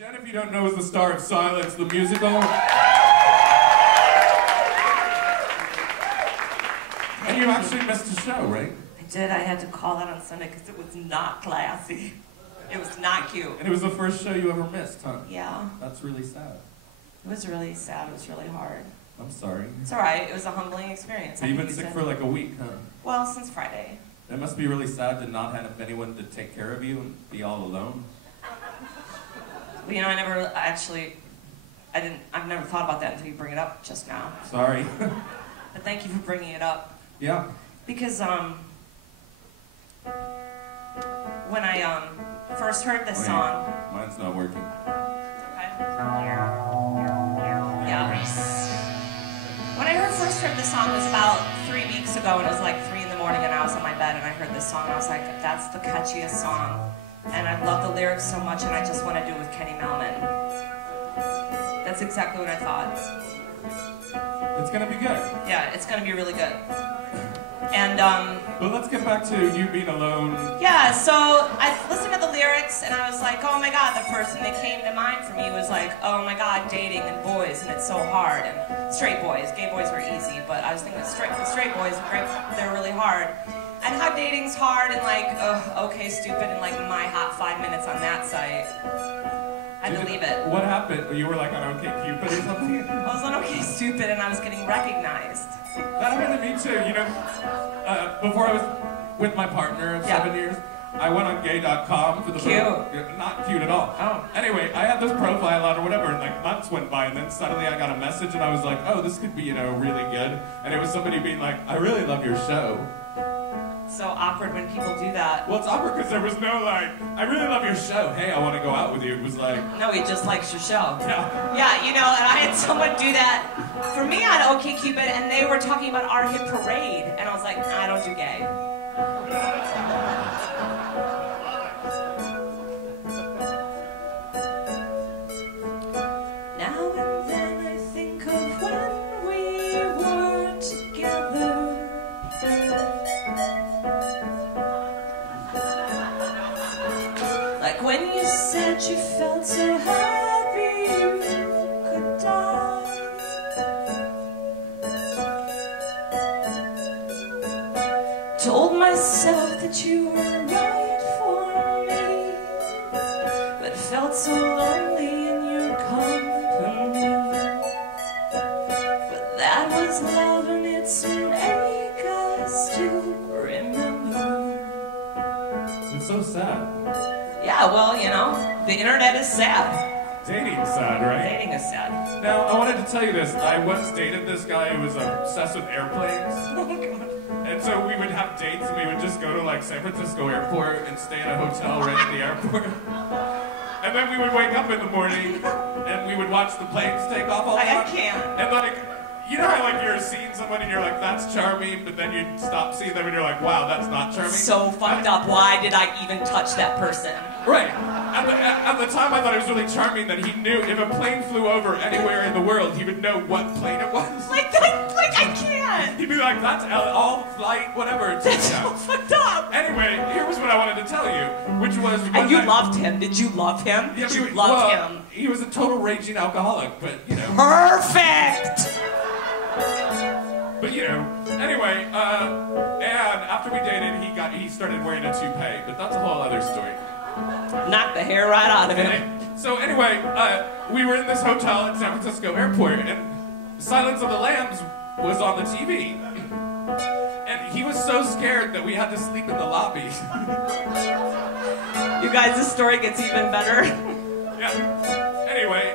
Jenn, if you don't know, is the star of Silence, the musical. And you actually missed a show, right? I did. I had to call out on Sunday because it was not classy. It was not cute. And it was the first show you ever missed, huh? Yeah. That's really sad. It was really sad. It was really hard. I'm sorry. It's all right. It was a humbling experience. So you've been sick for like a week, huh? Well, since Friday. It must be really sad to not have anyone to take care of you and be all alone. Well, you know, I've never thought about that until you bring it up just now. Sorry. But thank you for bringing it up. Yeah. Because, when I, first heard this song... Mine's not working. Okay. Yeah. When I first heard this song, it was about 3 weeks ago, and it was like 3 in the morning, and I was on my bed, and I heard this song, and I was like, that's the catchiest song. And I love the lyrics so much, and I just want to do it with Kenny Mellman. That's exactly what I thought. It's gonna be good. Yeah, it's gonna be really good. And, But let's get back to you being alone. yeah, so I listened to the lyrics, and I was like, oh my god, the first thing that came to mind for me was like, oh my god, dating and boys, and it's so hard. And straight boys, gay boys were easy, but I was thinking the straight boys, they're really hard. And how dating's hard, and like, okay, stupid, and like my hot 5 minutes on that site. I had to leave it. What happened? You were like on OK Cupid or something? I was on OK Stupid, and I was getting recognized. That happened to me too, you know. Before I was with my partner of 7 years, I went on gay.com for the Cute. Not cute at all. Oh. Anyway, I had this profile out or whatever, and like months went by, and then suddenly I got a message, and I was like, oh, this could be, you know, really good. And it was somebody being like, I really love your show. So awkward when people do that. Well, it's awkward because there was no like, I really love your show. Hey, I want to go out with you. It was like, No, he just likes your show. yeah. Yeah, you know, and I had someone do that for me on OkCupid, and they were talking about our hit parade, and I was like, I don't do gay. Now and then I think of when we were together. Like when you said you felt so happy you could die. Told myself that you were right for me, but felt so lonely in your company. But that was love, and it's make us to remember. It's so sad. Yeah, well, you know, the internet is sad. Dating's sad, right? Dating is sad. Now, I wanted to tell you this. I once dated this guy who was obsessed with airplanes. Oh my god. And so we would have dates, and we would just go to like San Francisco airport and stay in a hotel right at the airport. And then we would wake up in the morning, and we would watch the planes take off all the time. I can't. And like, you know how like you're seeing someone and you're like, that's charming, but then you stop seeing them and you're like, wow, that's not charming. So fucked up. Why did I even touch that person? Right. At the time, I thought it was really charming that he knew if a plane flew over anywhere in the world, he would know what plane it was. Like I can't. He'd be like, that's all flight, whatever. That's so fucked up. Anyway, here was what I wanted to tell you, which was... And you loved him. Did you love him? Yeah, Did you love him? He was a total raging alcoholic, but, you know... Perfect! But, you know, anyway, and after we dated, he started wearing a toupee, but that's a whole other story. Knocked the hair right out of him. So anyway, we were in this hotel at San Francisco Airport, and Silence of the Lambs was on the TV. And he was so scared that we had to sleep in the lobby. You guys, this story gets even better. Yeah. Anyway,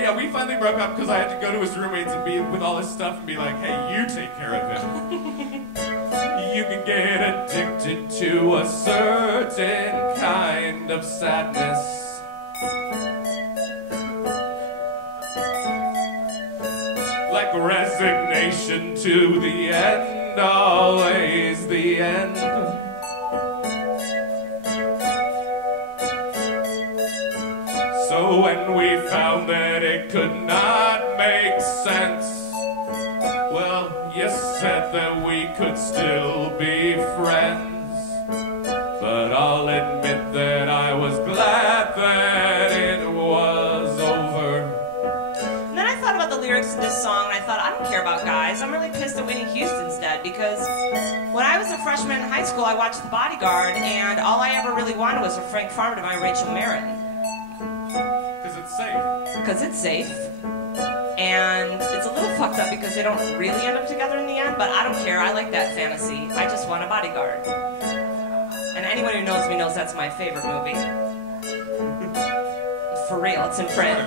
yeah, we finally broke up because I had to go to his roommates and be with all his stuff and be like, hey, you take care of him. You can get addicted to a certain kind of sadness. Like resignation to the end, always the end. So when we found that it could not make sense, well, you said that we could still be friends. But I'll admit that I was glad that it was care about guys. I'm really pissed that Whitney Houston's dead because when I was a freshman in high school, I watched The Bodyguard, and all I ever really wanted was for Frank Farmer to marry Rachel Marin. Because it's safe. Because it's safe. And it's a little fucked up because they don't really end up together in the end, but I don't care. I like that fantasy. I just want a bodyguard. And anyone who knows me knows that's my favorite movie. For real, it's in print.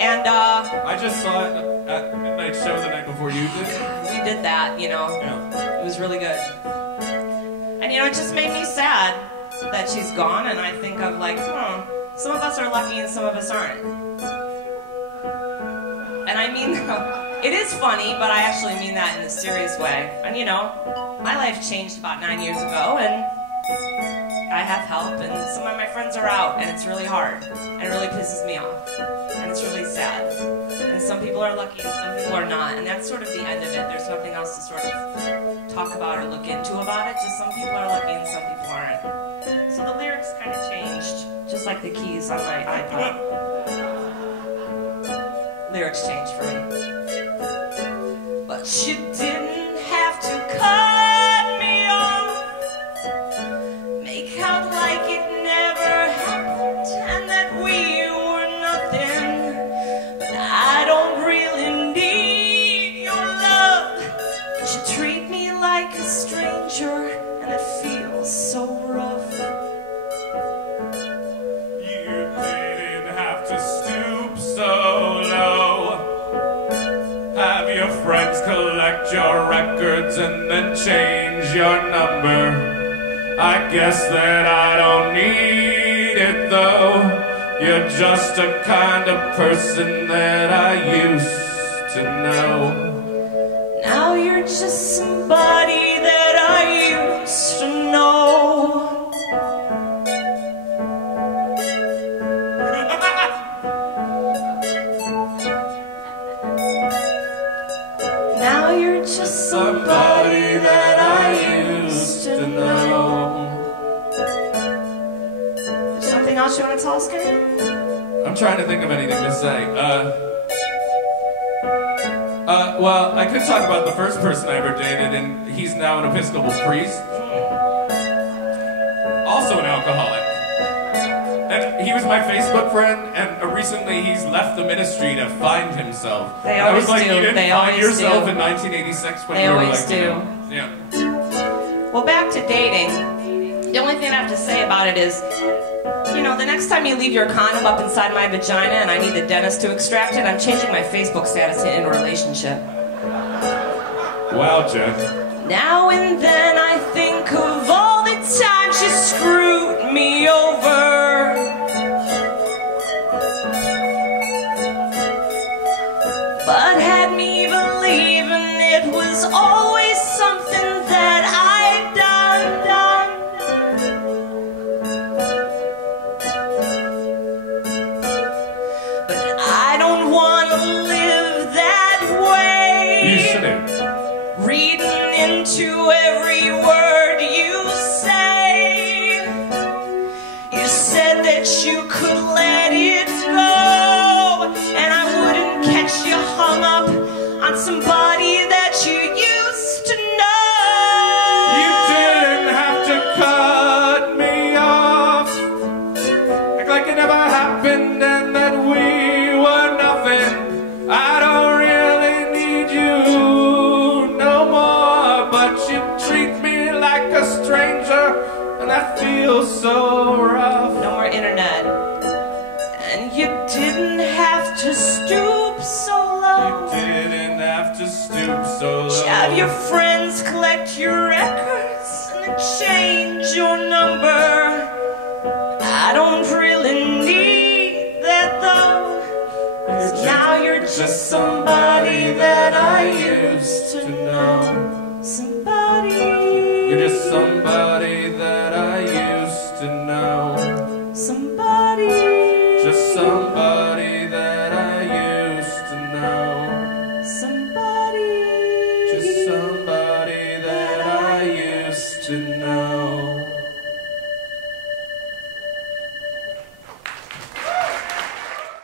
And, I just saw it at midnight show the night before you did. We did that, you know. Yeah. It was really good. And, you know, it just made me sad that she's gone, and I think of, like, some of us are lucky and some of us aren't. And I mean, it is funny, but I actually mean that in a serious way. And, you know, my life changed about 9 years ago, and I have help, and some of my friends are out, and it's really hard, and it really pisses me off, and it's really sad. And some people are lucky, and some people are not, and that's sort of the end of it. There's nothing else to sort of talk about or look into about it, just some people are lucky and some people aren't. So the lyrics kind of changed, just like the keys on my iPod. Lyrics changed for me. But you didn't have to cut me off, make out like it never happened and that we were nothing. But I don't really need your love, but you treat me like a stranger and it feels so rough. You didn't have to stoop so low. Have your friends collect your records and then change your number. I guess that I don't need it though. You're just a kind of person that I used to know. Now you're just somebody that I used to know. Now you're just somebody that I used to know. There's something else you want to tell us, Kenny? I'm trying to think of anything to say. Well, I could talk about the first person I ever dated, and he's now an Episcopal priest. Also an alcoholic. And he was my Facebook friend, and recently he's left the ministry to find himself. They and I was always like, do. you didn't They find always yourself do. in 1986 when They you were always like, do. you know, yeah. Well, back to dating. The only thing I have to say about it is, you know, the next time you leave your condom up inside my vagina and I need the dentist to extract it, I'm changing my Facebook status to in a relationship. Wow, Jenn. Now and then I think of all the times you screwed me over. But had me believing it was always something that I'd done. But I don't want to live that way. You shouldn't. Reading into every word you say. You said that you could let it go, and I wouldn't catch you hung up on somebody that you used to know. You didn't have to cut me off. Act like it never happened and that we were nothing. I don't really need you no more, but you treat me like a stranger, and that feels so rough. No more internet. And you didn't have to stoop so low. You didn't have to stoop so low. Have your friends collect your records and then change your number. I don't really need that though. 'Cause now you're just somebody that I used to know. Somebody. You're just somebody that I used to know. Somebody. Just somebody